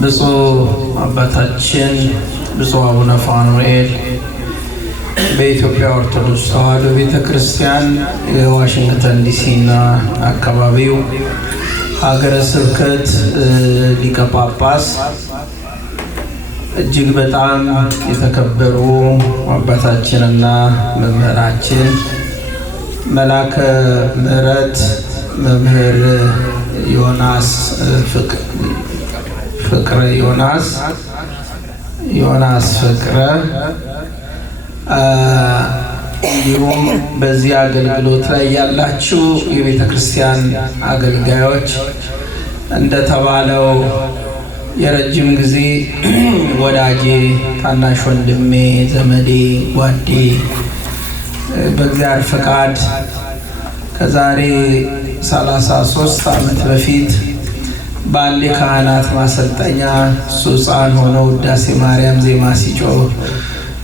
ብፁዕ አባታችን ብፁዕ አቡነ ፋኑኤል በኢትዮጵያ ኦርቶዶክስ ተዋሕዶ ቤተክርስቲያን የዋሽንግተን ዲሲና አካባቢው ሀገረ ስብከት ሊቀ ጳጳስ፣ እጅግ በጣም የተከበሩ አባታችንና መምህራችን መላከ ምሕረት መምህር ዮናስ ፍቅረ ዮናስ ፍቅረ፣ እንዲሁም በዚህ አገልግሎት ላይ ያላችሁ የቤተ ክርስቲያን አገልጋዮች፣ እንደተባለው የረጅም ጊዜ ወዳጄ፣ ታናሽ ወንድሜ፣ ዘመዴ፣ ጓዴ በእግዚአብሔር ፈቃድ ከዛሬ 33 ዓመት በፊት ባሌ ካህናት ማሰልጠኛ ሱፃን ሆነው ውዳሴ ማርያም ዜማ ሲጮህ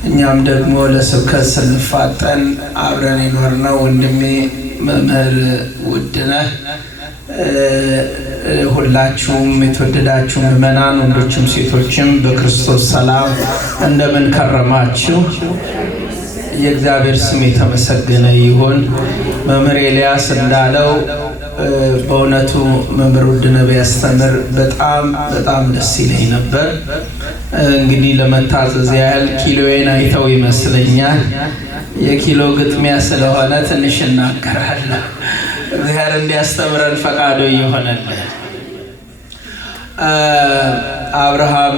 እኛም ደግሞ ለስብከት ስንፋጠን አብረን የኖርነው ወንድሜ መምህር ውድነህ፣ ሁላችሁም የተወደዳችሁ ምዕመናን ወንዶችም ሴቶችም በክርስቶስ ሰላም እንደምን ከረማችሁ? የእግዚአብሔር ስም የተመሰገነ ይሁን። መምህር ኤልያስ እንዳለው በእውነቱ መምህር ውድነህ ቢያስተምር በጣም ደስ ይለኝ ነበር። እንግዲህ ለመታዘዝ ያህል ኪሎዬን አይተው ይመስለኛል። የኪሎ ግጥሚያ ስለሆነ ትንሽ እናገራለሁ። እግዚአብሔር እንዲያስተምረን ፈቃዱ ይሆነልን። አብርሃም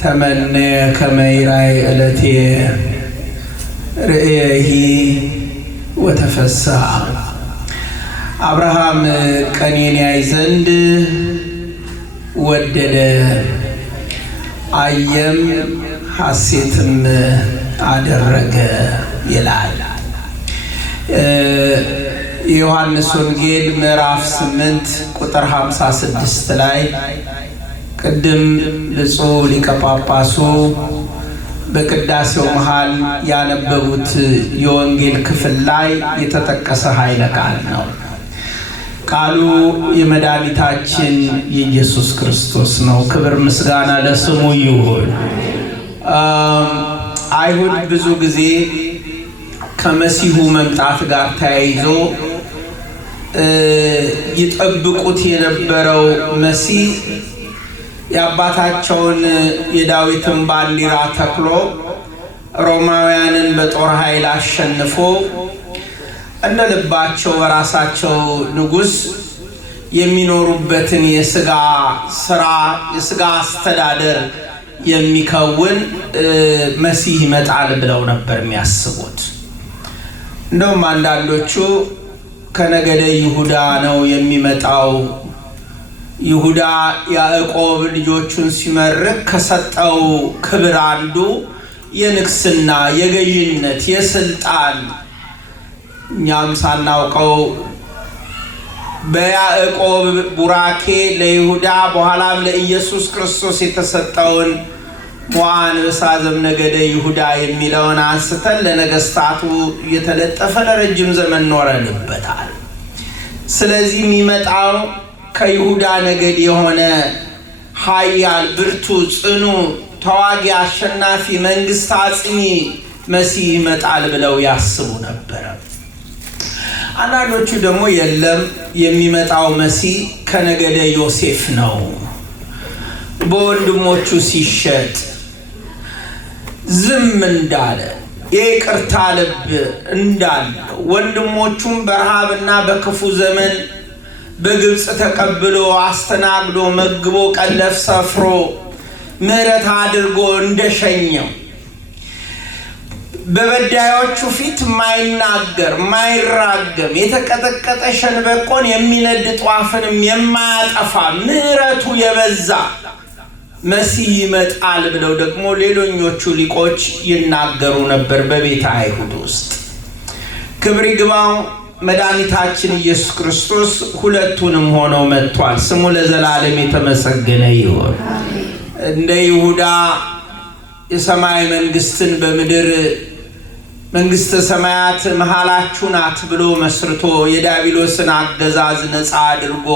ተመነ ከመይራይ ዕለቴ ርእየሂ ወተፈስሐ። አብርሃም ቀኔን ያይ ዘንድ ወደደ፣ አየም ሐሴትም አደረገ ይላል። የዮሐንስ ወንጌል ምዕራፍ 8 ቁጥር 56 ላይ ቅድም ብፁዕ ሊቀ ጳጳሱ በቅዳሴው መሃል ያነበቡት የወንጌል ክፍል ላይ የተጠቀሰ ኃይለ ቃል ነው። ቃሉ የመድኃኒታችን የኢየሱስ ክርስቶስ ነው። ክብር ምስጋና ለስሙ ይሁን። አይሁድ ብዙ ጊዜ ከመሲሁ መምጣት ጋር ተያይዞ ይጠብቁት የነበረው መሲህ የአባታቸውን የዳዊትን ባንዲራ ተክሎ ሮማውያንን በጦር ኃይል አሸንፎ እንደ ልባቸው በራሳቸው ንጉሥ የሚኖሩበትን የሥጋ ሥራ የሥጋ አስተዳደር የሚከውን መሲህ ይመጣል ብለው ነበር የሚያስቡት። እንደውም አንዳንዶቹ ከነገደ ይሁዳ ነው የሚመጣው፣ ይሁዳ ያዕቆብ ልጆቹን ሲመርቅ ከሰጠው ክብር አንዱ የንግስና፣ የገዥነት፣ የስልጣን እኛም ሳናውቀው በያዕቆብ ቡራኬ ለይሁዳ በኋላም ለኢየሱስ ክርስቶስ የተሰጠውን ሞዓንበሳ ዘእምነገደ ይሁዳ የሚለውን አንስተን ለነገስታቱ እየተለጠፈ ለረጅም ዘመን ኖረንበታል። ስለዚህ የሚመጣው ከይሁዳ ነገድ የሆነ ኃያል፣ ብርቱ፣ ጽኑ፣ ተዋጊ፣ አሸናፊ፣ መንግስት አጽኚ መሲህ ይመጣል ብለው ያስቡ ነበረ። አንዳንዶቹ ደግሞ የለም የሚመጣው መሲህ ከነገደ ዮሴፍ ነው፣ በወንድሞቹ ሲሸጥ ዝም እንዳለ የይቅርታ ልብ እንዳለው ወንድሞቹም በረሃብና በክፉ ዘመን በግብፅ ተቀብሎ አስተናግዶ መግቦ ቀለብ ሰፍሮ ምሕረት አድርጎ እንደሸኘው በበዳዮቹ ፊት ማይናገር ማይራገም የተቀጠቀጠ ሸንበቆን የሚነድ ጧፍንም የማያጠፋ ምሕረቱ የበዛ መሲህ ይመጣል ብለው ደግሞ ሌሎኞቹ ሊቆች ይናገሩ ነበር በቤተ አይሁድ ውስጥ። ክብር ይግባው መድኃኒታችን ኢየሱስ ክርስቶስ ሁለቱንም ሆኖ መጥቷል። ስሙ ለዘላለም የተመሰገነ ይሁን። እንደ ይሁዳ የሰማይ መንግስትን በምድር መንግስተ ሰማያት መሃላችሁ ናት ብሎ መስርቶ የዲያብሎስን አገዛዝ ነፃ አድርጎ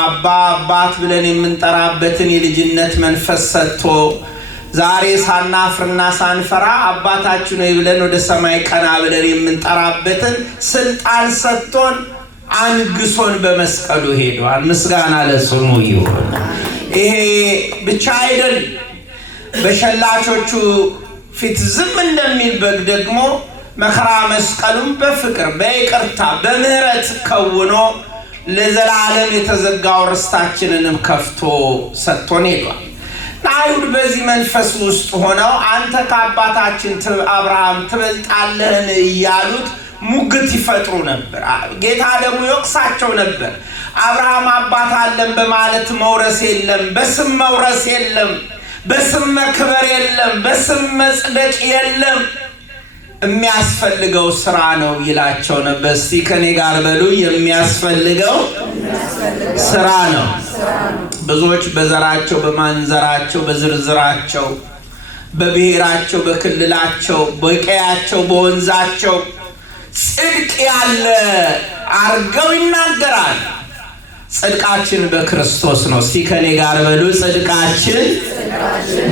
አባት ብለን የምንጠራበትን የልጅነት መንፈስ ሰጥቶ ዛሬ ሳናፍርና ሳንፈራ አባታችን ሆይ ብለን ወደ ሰማይ ቀና ብለን የምንጠራበትን ስልጣን ሰጥቶን አንግሶን በመስቀሉ ሄዷል። ምስጋና ለስሙ ይሁን። ይሄ ብቻ አይደል፣ በሸላቾቹ ፊት ዝም እንደሚል በግ ደግሞ መከራ መስቀሉን በፍቅር በይቅርታ በምህረት ከውኖ ለዘላለም የተዘጋው ርስታችንንም ከፍቶ ሰጥቶን ሄዷል። አይሁድ በዚህ መንፈስ ውስጥ ሆነው አንተ ከአባታችን አብርሃም ትበልጣለህን እያሉት ሙግት ይፈጥሩ ነበር። ጌታ ደግሞ ይወቅሳቸው ነበር። አብርሃም አባት አለን በማለት መውረስ የለም፣ በስም መውረስ የለም፣ በስም መክበር የለም፣ በስም መጽደቅ የለም፣ የሚያስፈልገው ስራ ነው ይላቸው ነበር። እስቲ ከኔ ጋር በሉ፣ የሚያስፈልገው ስራ ነው። ብዙዎች በዘራቸው በማንዘራቸው በዝርዝራቸው በብሔራቸው በክልላቸው በቀያቸው በወንዛቸው ጽድቅ ያለ አርገው ይናገራል። ጽድቃችን በክርስቶስ ነው። እስቲ ከኔ ጋር በሉ፣ ጽድቃችን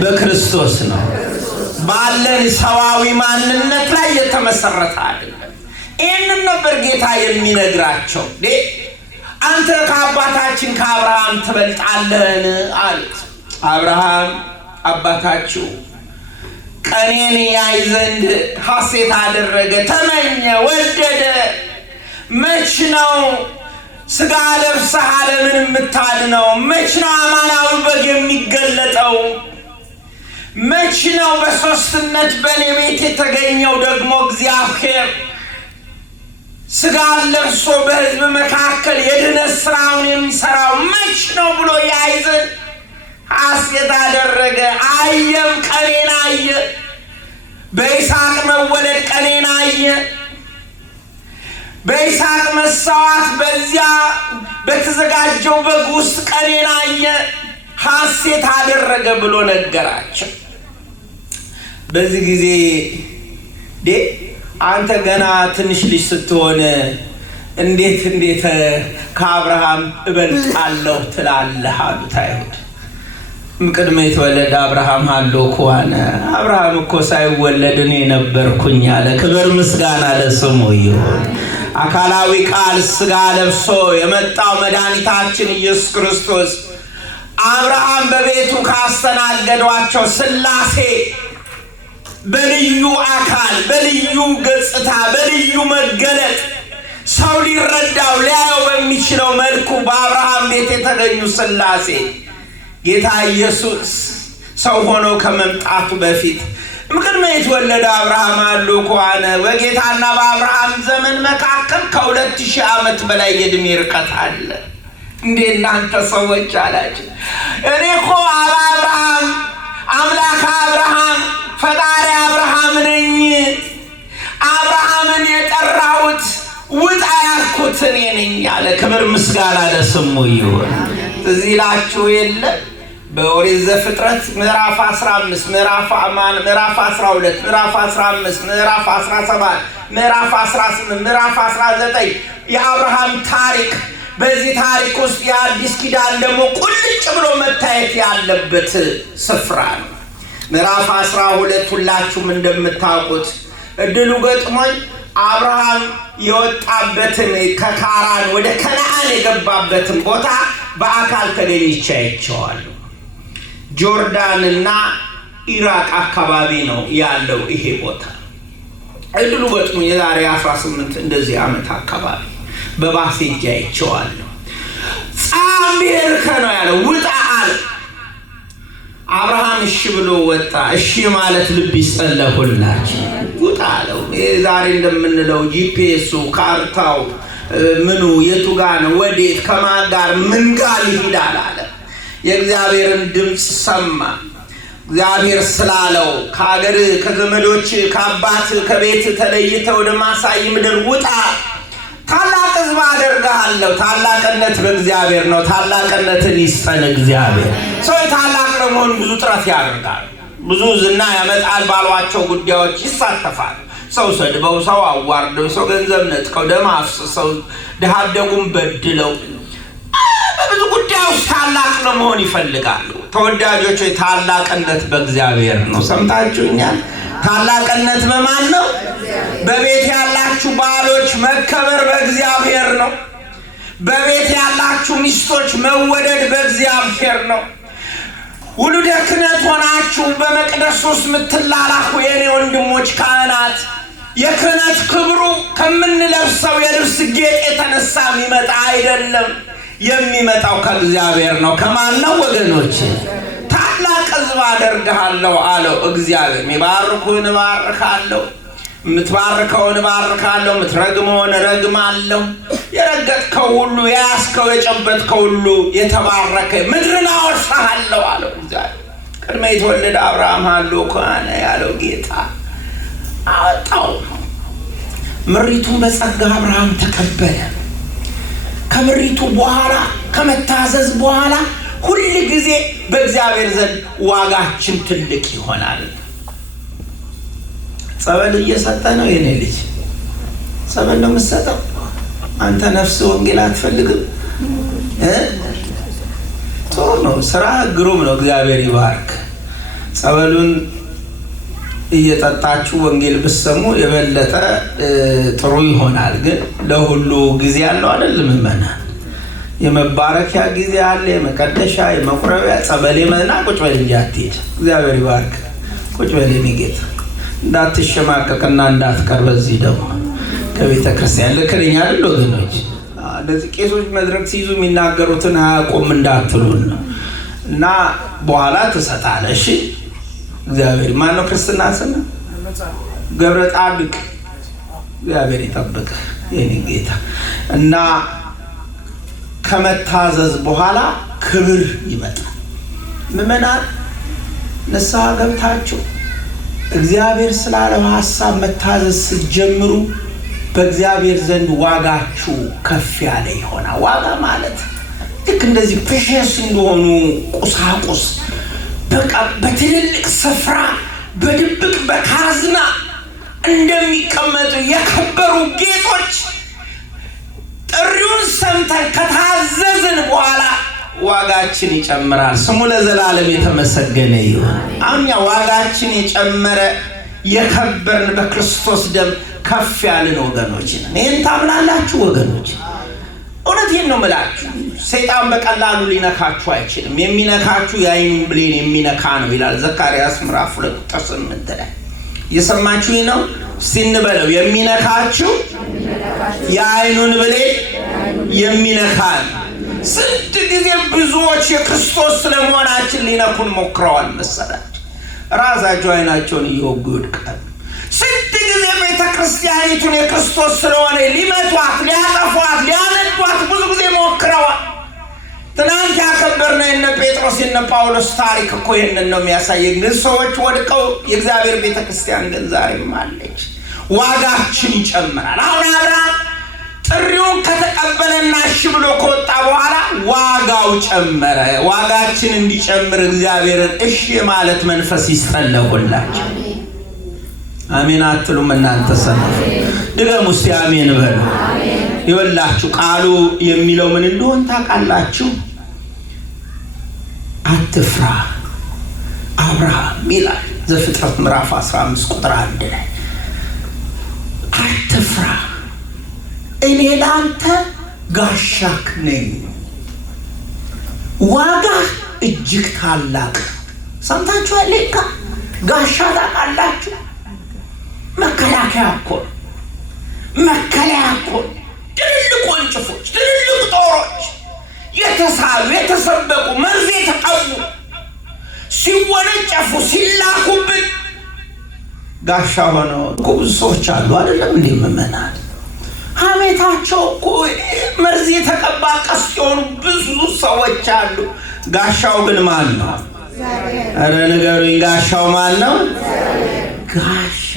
በክርስቶስ ነው። ባለን ሰዋዊ ማንነት ላይ የተመሰረተ አይደለም። ይህንን ነበር ጌታ የሚነግራቸው። አንተ ከአባታችን ከአብርሃም ትበልጣለህን አሉት። አብርሃም አባታችሁ ቀኔን ያይ ዘንድ ሐሴት አደረገ፣ ተመኘ፣ ወደደ። መች ነው ስጋ ለብሰህ ዓለምን የምታድነው? መች ነው አማናዊ በግ የሚገለጠው? መች ነው በሶስትነት በኔ ቤት የተገኘው ደግሞ እግዚአብሔር ስጋ ለብሶ በሕዝብ መካከል የድነት ስራውን የሚሰራው መች ነው ብሎ ያይ ዘንድ ሐሴት አደረገ። አየም፣ ቀኔን አየ። በይስሐቅ መወለድ ቀኔን አየ። በይስሐቅ መሰዋት በዚያ በተዘጋጀው በግ ውስጥ ቀኔን አየ፣ ሐሴት አደረገ ብሎ ነገራቸው። በዚህ ጊዜ አንተ ገና ትንሽ ልጅ ስትሆን እንዴት ከአብርሃም እበልጣለሁ ትላለህ አሉት አይሁድ። ቅድመ የተወለደ አብርሃም አሎ ከሆነ አብርሃም እኮ ሳይወለድ እኔ ነበርኩኝ አለ። ክብር ምስጋና ለስሙ ይሁን። አካላዊ ቃል ስጋ ለብሶ የመጣው መድኃኒታችን ኢየሱስ ክርስቶስ አብርሃም በቤቱ ካስተናገዷቸው ሥላሴ በልዩ አካል በልዩ ገጽታ በልዩ መገለጥ ሰው ሊረዳው ሊያየው በሚችለው መልኩ በአብርሃም ቤት የተገኙ ሥላሴ ጌታ ኢየሱስ ሰው ሆኖ ከመምጣቱ በፊት ቅድመ የተወለደ አብርሃም አሎ ከሆነ በጌታና በአብርሃም ዘመን መካከል ከ2000 ዓመት በላይ የዕድሜ ርቀት አለ። እንዴ እናንተ ሰዎች አላችሁ። እኔ እኮ አብርሃም አምላክ አብርሃም ፈጣሪ አብርሃም ነኝ። አብርሃምን የጠራሁት ውጣ ያልኩት እኔ ነኝ አለ። ክብር ምስጋና ለስሙ ይሁን። ትዝ ይላችሁ የለ በኦሪት ዘፍጥረት ምዕራፍ 15 ምዕራፍ 12 ምዕራፍ 15 ምዕራፍ 17 ምዕራፍ 18 ምዕራፍ 19 የአብርሃም ታሪክ። በዚህ ታሪክ ውስጥ የአዲስ ኪዳን ደግሞ ቁልጭ ብሎ መታየት ያለበት ስፍራ ነው። ምዕራፍ 12 ሁላችሁም እንደምታውቁት እድሉ ገጥሞኝ አብርሃም የወጣበትን ከካራን ወደ ከነዓን የገባበትን ቦታ በአካል ተገኝቼ አይቼዋለሁ። ጆርዳንና ኢራቅ አካባቢ ነው ያለው ይሄ ቦታ። እድሉ ገጥሞኝ የዛሬ 18 እንደዚህ ዓመት አካባቢ በባስ ሄጄ አይቼዋለሁ። ጻምቢር ከነው ያለው ውጣ አለ። አብርሃም እሺ ብሎ ወጣ። እሺ ማለት ልብ ይጸለሁላችሁ። ውጣ አለው። ዛሬ እንደምንለው ጂፒኤሱ ካርታው ምኑ የቱ ጋር ነው ወዴት ከማን ጋር ምን ጋር ይሄዳል አለ። የእግዚአብሔርን ድምፅ ሰማ። እግዚአብሔር ስላለው ከሀገር ከዘመዶች ከአባት ከቤት ተለይተ ወደ ማሳይ ምድር ውጣ፣ ታላቅ ሕዝብ አደርግሃለሁ። ታላቅነት በእግዚአብሔር ነው። ታላቅነትን ይስጠን እግዚአብሔር። ሰው ታላቅ ለመሆን ብዙ ጥረት ያደርጋል፣ ብዙ ዝና ያመጣል፣ ባሏቸው ጉዳዮች ይሳተፋል። ሰው ሰድበው፣ ሰው አዋርደው፣ ሰው ገንዘብ ነጥቀው፣ ደም አፍስሰው፣ ድሃ አደጉን በድለው በብዙ በብዙ ጉዳዮች ታላቅ ለመሆን ይፈልጋሉ። ተወዳጆች ታላቅነት በእግዚአብሔር ነው። ሰምታችሁኛል? ታላቅነት በማን ነው? በቤት ያላችሁ ባሎች መከበር በእግዚአብሔር ነው። በቤት ያላችሁ ሚስቶች መወደድ በእግዚአብሔር ነው። ውሉደ ክህነት ሆናችሁ በመቅደስ ውስጥ የምትላላኩ የኔ ወንድሞች ካህናት፣ የክህነት ክብሩ ከምንለብሰው የልብስ ጌጥ የተነሳ የሚመጣ አይደለም። የሚመጣው ከእግዚአብሔር ነው። ከማን ነው ወገኖች? ታላቅ ሕዝብ አደርግሃለሁ አለው እግዚአብሔር። የሚባርኩህን እባርካለሁ፣ የምትባርከውን እባርካለሁ፣ የምትረግመውን እረግማለሁ። የረገጥከው ሁሉ የያዝከው የጨበጥከው ሁሉ የተባረከ ምድርን አወርሳለሁ አለው እግዚአብሔር። ቅድመ የተወለደ አብርሃም አሎ ከሆነ ያለው ጌታ አወጣው። ምሪቱን በጸጋ አብርሃም ተቀበለ። ከምሪቱ በኋላ ከመታዘዝ በኋላ ሁል ጊዜ በእግዚአብሔር ዘንድ ዋጋችን ትልቅ ይሆናል። ጸበል እየሰጠ ነው የኔ ልጅ፣ ጸበል ነው የምትሰጠው አንተ። ነፍስ ወንጌል አትፈልግም? ጥሩ ነው፣ ስራ ግሩም ነው። እግዚአብሔር ይባርክ። ጸበሉን እየጠጣችሁ ወንጌል ብትሰሙ የበለጠ ጥሩ ይሆናል። ግን ለሁሉ ጊዜ ያለው አይደለም። ምእመናን የመባረኪያ ጊዜ አለ፣ የመቀደሻ፣ የመቁረቢያ። ጸበሌ መና ቁጭ በል እንጂ አትሄድ። እግዚአብሔር ይባርክ። ቁጭ በል የኔ ጌታ፣ እንዳትሸማቀቅና እንዳትቀር። በዚህ ደግሞ ከቤተ ክርስቲያን ልክልኝ አይደል ወገኖች? እንደዚህ ቄሶች መድረክ ሲይዙ የሚናገሩትን አያውቁም እንዳትሉን ነው። እና በኋላ ትሰጣለህ። እሺ እግዚአብሔር ማን ነው? ክርስትና ስም ገብረ ጻድቅ። እግዚአብሔር ይጠብቅ የኔ ጌታ። እና ከመታዘዝ በኋላ ክብር ይመጣል። ምእመናን ንስሐ ገብታችሁ እግዚአብሔር ስላለው ሐሳብ መታዘዝ ስትጀምሩ በእግዚአብሔር ዘንድ ዋጋችሁ ከፍ ያለ ይሆናል። ዋጋ ማለት ልክ እንደዚህ ፕሬሽስ እንደሆኑ ቁሳቁስ በቃ በትልልቅ ስፍራ በድብቅ በካዝና እንደሚቀመጡ የከበሩ ጌጦች ጥሪውን ሰምተን ከታዘዝን በኋላ ዋጋችን ይጨምራል። ስሙ ለዘላለም የተመሰገነ ይሁን። አሁን ዋጋችን የጨመረ የከበርን በክርስቶስ ደም ከፍ ያልን ወገኖች ነን። ይህን ታምናላችሁ ወገኖች? እውነቴን ነው የምላችሁ። ሰይጣን በቀላሉ ሊነካችሁ አይችልም። የሚነካችሁ የአይኑን ብሌን የሚነካ ነው ይላል ዘካርያስ ምዕራፍ 2:8 ላይ። እየሰማችሁኝ ነው? ሲንበለው የሚነካችሁ የአይኑን ብሌን የሚነካ ነው። ስንት ጊዜ ብዙዎች የክርስቶስ ስለመሆናችን ሊነኩን ሞክረዋል መሰላችሁ። ራሳቸው አይናቸውን እየወጉ ይወድቃሉ። ስንት ጊዜ ቤተ ክርስቲያኒቱን የክርስቶስ ስለሆነ ሊመቷት፣ ሊያጠፏት፣ ሊያነዷት ብዙ ጊዜ ሞክረዋል። ትናንት ያከበርነው የነ ጴጥሮስ የነ ጳውሎስ ታሪክ እኮ ይህንን ነው የሚያሳየን። ግን ሰዎች ወድቀው የእግዚአብሔር ቤተ ክርስቲያን ግን ዛሬም አለች። ዋጋችን ይጨምራል። አሁን አብርሃም ጥሪውን ከተቀበለና እሺ ብሎ ከወጣ በኋላ ዋጋው ጨመረ። ዋጋችን እንዲጨምር እግዚአብሔርን እሺ ማለት መንፈስ ይስጠለሁላችሁ። አሜን አትሉም እናንተ? ሰነፍ ድገሙ እስቲ አሜን በሉ። ይወላችሁ ቃሉ የሚለው ምን እንደሆነ ታውቃላችሁ? አትፍራ አብርሃም ይላል ዘፍጥረት ምዕራፍ 15 ቁጥር 1 ላይ አትፍራ፣ እኔ ለአንተ ጋሻክ ነኝ፣ ዋጋ እጅግ ታላቅ። ሰምታችኋል? ጋሻ ታውቃላችሁ? መከላከያ እኮ ነው። መከላከያ እኮ ትልልቅ ወንጭፎች፣ ትልልቅ ጦሮች የተሳሉ የተሰበቁ መርዝ የተቀቡ ሲወነጨፉ ሲላኩብን ጋሻ ሆነው እኮ ብዙ ሰዎች አሉ አይደለም እንዴ ምእመናን? ሐሜታቸው እኮ መርዝ የተቀባ ቀስት የሆኑ ብዙ ሰዎች አሉ። ጋሻው ግን ማን ነው? ኧረ ንገሩኝ፣ ጋሻው ማን ነው? ጋሻ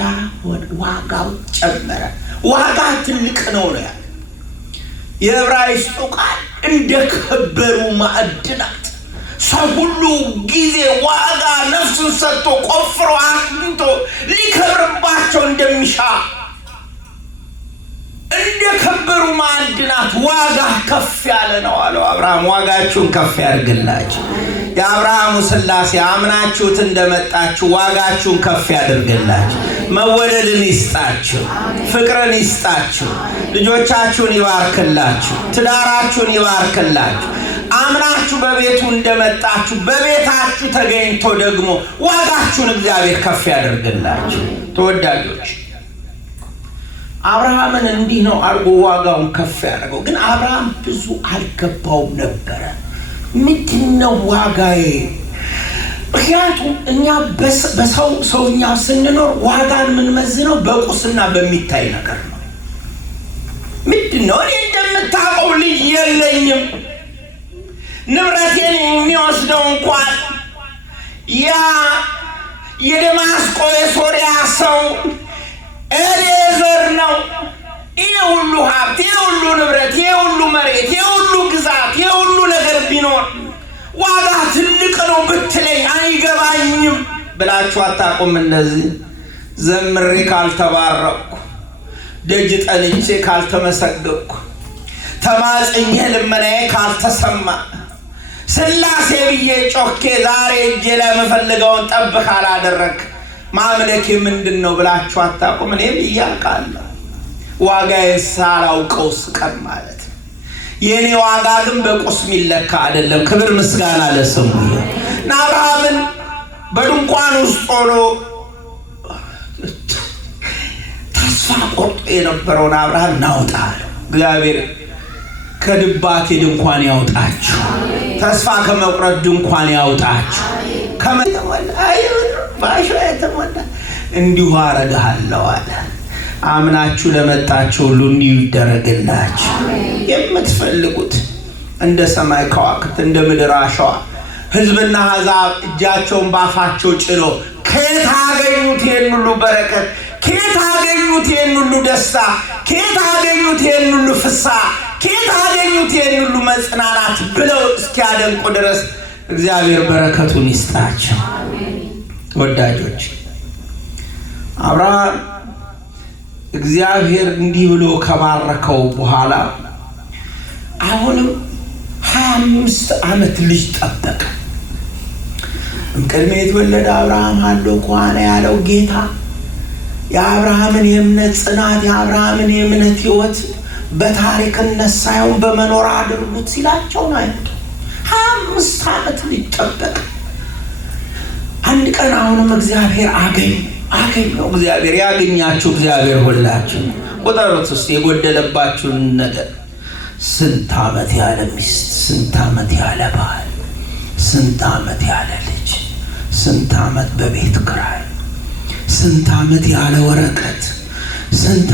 ዋጋው ጨመረ። ዋጋ ትልቅ ነው ነው ያለ የዕብራይስጡ ቃል። እንደከበሩ ማዕድናት ሰው ሁሉ ጊዜ ዋጋ ነፍሱን ሰጥቶ ቆፍሮ አግኝቶ ሊከብርባቸው እንደሚሻ እንደ ከበሩ ማዕድናት ዋጋ ከፍ ያለ ነው አለው አብርሃም። ዋጋችሁን ከፍ ያድርግላችሁ። የአብርሃሙ ሥላሴ አምናችሁት እንደመጣችሁ ዋጋችሁን ከፍ ያድርግላችሁ። መወደድን ይስጣችሁ፣ ፍቅርን ይስጣችሁ፣ ልጆቻችሁን ይባርክላችሁ፣ ትዳራችሁን ይባርክላችሁ። አምናችሁ በቤቱ እንደመጣችሁ በቤታችሁ ተገኝቶ ደግሞ ዋጋችሁን እግዚአብሔር ከፍ ያደርግላችሁ። ተወዳጆች አብርሃምን እንዲህ ነው አድርጎ ዋጋውን ከፍ ያደርገው። ግን አብርሃም ብዙ አልገባውም ነበረ። ምንድነው ዋጋዬ? ምክንያቱም እኛ በሰውኛ ስንኖር ዋጋን የምንመዝነው በቁስና በሚታይ ነገር ነው። ምንድነው? እኔ እንደምታውቀው ልጅ የለኝም። ንብረቴን የሚወስደው እንኳን ያ የደማስቆ የሶሪያ ሰው ኤሌዘር ነው። ይሄ ሁሉ ሀብት፣ ይሄ ሁሉ ንብረት፣ ይሄ ሁሉ መሬት፣ ይሄ ሁሉ ግዛት፣ ይሄ ሁሉ ነገር ቢኖር ዋጋ ትልቅ ነው ብትለኝ አይገባኝም ብላችሁ አታውቁም? እነዚህ ዘምሬ ካልተባረኩ፣ ደጅ ጠንቼ ካልተመሰገንኩ፣ ተማጽኜ ልመናዬ ካልተሰማ፣ ሥላሴ ብዬ ጮኬ ዛሬ እጄ ላይ የምፈልገውን ጠብ ካላደረግ ማምለኬ ምንድን ነው ብላችሁ አታውቁም? እኔም እያውቃለሁ ዋጋዬን ሳላውቀው ስቀር ማለት ነው። የእኔ ዋጋ ግን በቁስ የሚለካ አይደለም። ክብር ምስጋና ለስሙ ይሁን። አብርሃምን በድንኳን ውስጥ ሆኖ ተስፋ ቆርጦ የነበረውን አብርሃም ናውጣ እግዚአብሔር ከድባቴ ድንኳን ያውጣችሁ፣ ተስፋ ከመቁረጥ ድንኳን ያውጣችሁ። የተሞላ እንዲሁ አረግሃለሁ አለ። አምናችሁ ለመጣችሁ ሁሉ እንዲሁ ይደረግላችሁ። የምትፈልጉት እንደ ሰማይ ከዋክብት እንደ ምድር አሸዋ ሕዝብና አሕዛብ እጃቸውን ባፋቸው ጭኖ ከየት አገኙት ይህን ሁሉ በረከት? ከየት አገኙት ይህን ሁሉ ደስታ? ከየት አገኙት ይህን ሁሉ ፍስሐ? ከየት አገኙት ይህን ሁሉ መጽናናት ብለው እስኪያደንቁ ድረስ እግዚአብሔር በረከቱን ይስጣቸው። ወዳጆች አብርሃም እግዚአብሔር እንዲህ ብሎ ከባረከው በኋላ አሁንም 25 ዓመት ልጅ ጠበቀ። እምቅድመ የተወለደ አብርሃም አለ ከሆነ ያለው ጌታ የአብርሃምን የእምነት ጽናት የአብርሃምን የእምነት ሕይወት በታሪክነት ሳይሆን በመኖር አድርጉት ሲላቸው ነው። 25 ዓመት ልጅ ጠበቀ። አንድ ቀን አሁንም እግዚአብሔር አገኘው። እግዚአብሔር ያገኛችሁ። እግዚአብሔር ሁላችሁ ቁጠሩት ውስጥ የጎደለባችሁን ነገር። ስንት ዓመት ያለ ሚስት፣ ስንት ዓመት ያለ ባል፣ ስንት ዓመት ያለ ልጅ፣ ስንት ዓመት በቤት ኪራይ፣ ስንት ዓመት ያለ ወረቀት፣ ስንት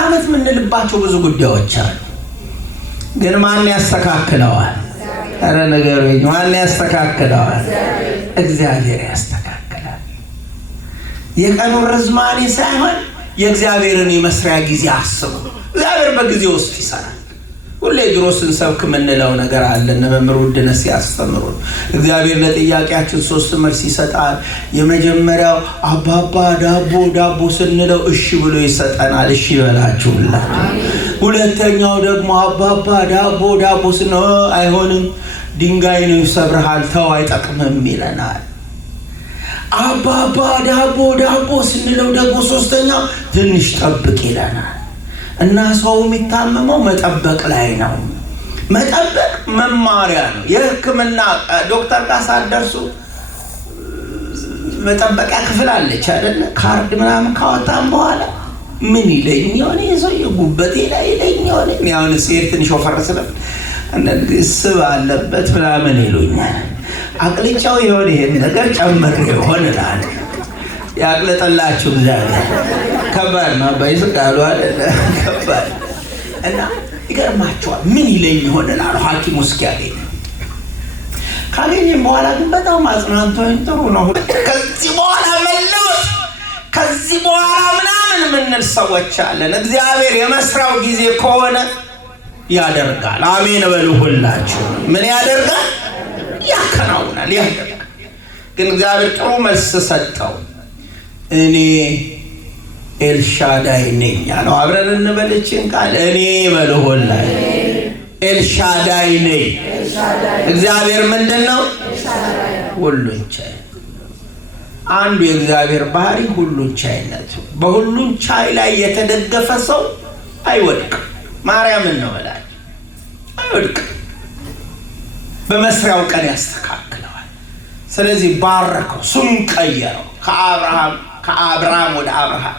ዓመት የምንልባቸው ብዙ ጉዳዮች አሉ። ግን ማን ያስተካክለዋል? ኧረ ንገሩኝ፣ ማን ያስተካክለዋል? እግዚአብሔር ያስተካክላል። የቀኑን ርዝማኔ ሳይሆን የእግዚአብሔርን የመስሪያ ጊዜ አስቡ። እግዚአብሔር በጊዜ ውስጥ ይሰራል። ሁሌ ድሮ ስንሰብክ የምንለው ነገር አለ። መምህር ውድነህ ሲያስተምሩ እግዚአብሔር ለጥያቄያችን 3 መልስ ይሰጣል። የመጀመሪያው አባባ ዳቦ ስንለው እሺ ብሎ ይሰጠናል። እሺ ይበላችሁላችሁ። ሁለተኛው ደግሞ አባባ ዳቦ ስንለው አይሆንም ድንጋይ ነው ይሰብርሃል፣ ተው አይጠቅምም ይለናል። አባባ ዳቦ ስንለው ደግሞ ሶስተኛው ትንሽ ጠብቅ ይለናል። እና ሰው የሚታመመው መጠበቅ ላይ ነው። መጠበቅ መማሪያ ነው። የሕክምና ዶክተር ጋር ሳትደርሱ መጠበቂያ ክፍል አለች አይደለ? ካርድ ምናምን ካወጣን በኋላ ምን ይለኝ ይሆን ሰው ጉበቴ ላይ ይለኝ ይሆን? ያውን ሲሄድ ትንሽ ወፈር ስለም አንዳንድ ስብ አለበት ምናምን ይሉኛል። አቅልጫው ይሆን ይሄን ነገር ጨምር ይሆን እላለ። ያቅለጠላችሁ እግዚአብሔር። ከባድ ነው ባይስቃሉ አይደለ? ከባድ እና ይገርማችኋል። ምን ይለኝ ይሆን እላለሁ ሐኪሙ እስኪያገኝ። ካገኘም በኋላ ግን በጣም አጽናንቶኝ ጥሩ ነው ከዚህ በኋላ መለወጥ ከዚህ በኋላ ምናምን የምንል ሰዎች አለን። እግዚአብሔር የመስራው ጊዜ ከሆነ ያደርጋል። አሜን በሉ ሁላችሁ። ምን ያደርጋል? ያከናውናል፣ ያደርጋል። ግን እግዚአብሔር ጥሩ መልስ ሰጠው። እኔ ኤልሻዳይ ነኝ ያለው። አብረን እንበልችን ቃል እኔ በልሆላይ ኤልሻዳይ ነኝ። እግዚአብሔር ምንድነው? ሁሉን ቻይ። አንዱ የእግዚአብሔር ባህሪ ሁሉን ቻይነት። በሁሉን ቻይ ላይ የተደገፈ ሰው አይወድቅም። ማርያምን ነው በላች፣ አይወድቅም። በመስሪያው ቀን ያስተካክለዋል። ስለዚህ ባረከው፣ ስም ቀየረው። ከአብርሃም ወደ አብርሃም